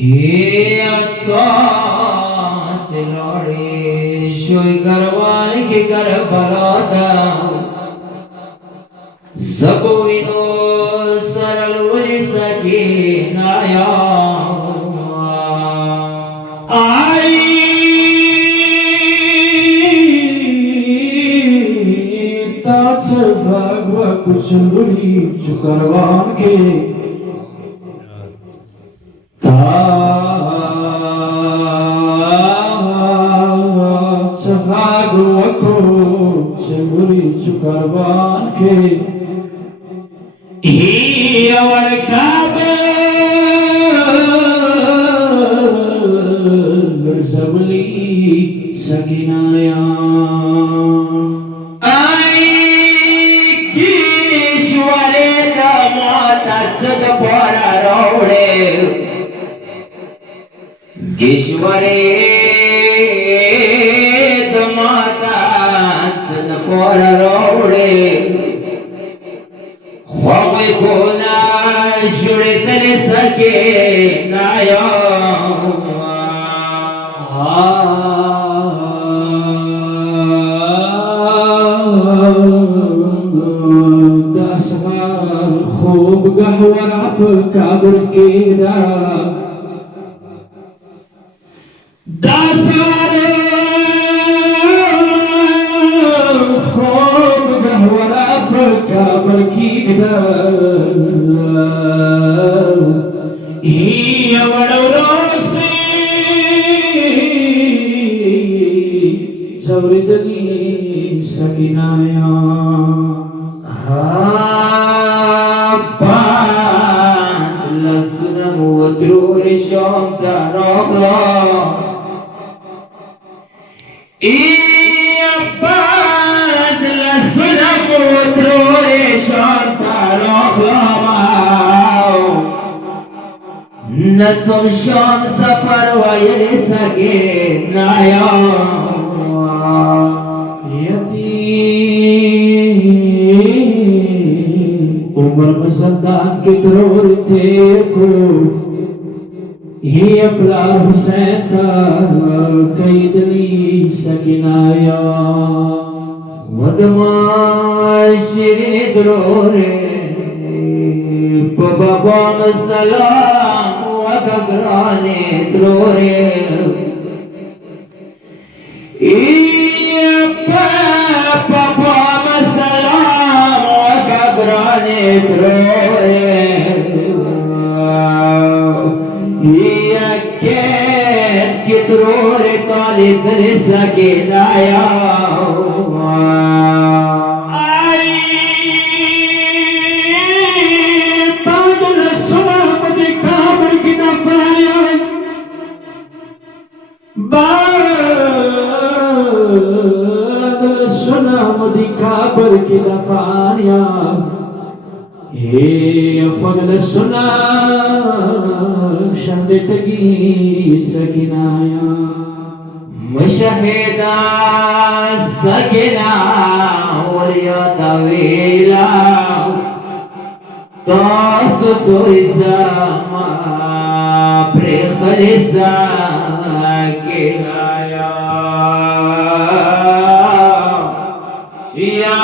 हे अत्तास लड़े शोय करवाल के कर बलादा सकोविनो सरल उरी सके नाया आई ताच भगवा कुछ लुरी चुकरवान के भागवतो चमुरी चुकरवान के ही अवर काबे सबली सगिनाया आई किशोरे माता सद परा रोडे ईश्वरे माता चन पर रोडे होवे कोना जुड़े तले सके नाया दसवा खूब गहवरा पर काबुल के दा दासारे खूब गहवरा पर काबुल की दा ही अवड़ोसी जवरिदली सकिनाया लसुन मुद्रूर शब्द Rogla Iabad lasuna putrore shantaroglamau Natum sham safar wayre sage naya Yati Umar masandan ke dror teko ही अपना हुसैन का कई दली सकिनाया मदमाशिरी द्रोरे बाबा सलाम वगराने द्रोरे बाबा सलाम वगराने द्रोरे कितरोरे ताले दरे सके नाया आई बादल सुना मदे काबर की नफाया बादल सुना मदे काबर की नफाया हे खुद सुना शब्दगी सकिनाया मुशहिदा सकिना वलिया तवीला तासु तोइसा प्रेखलिसा किनाया या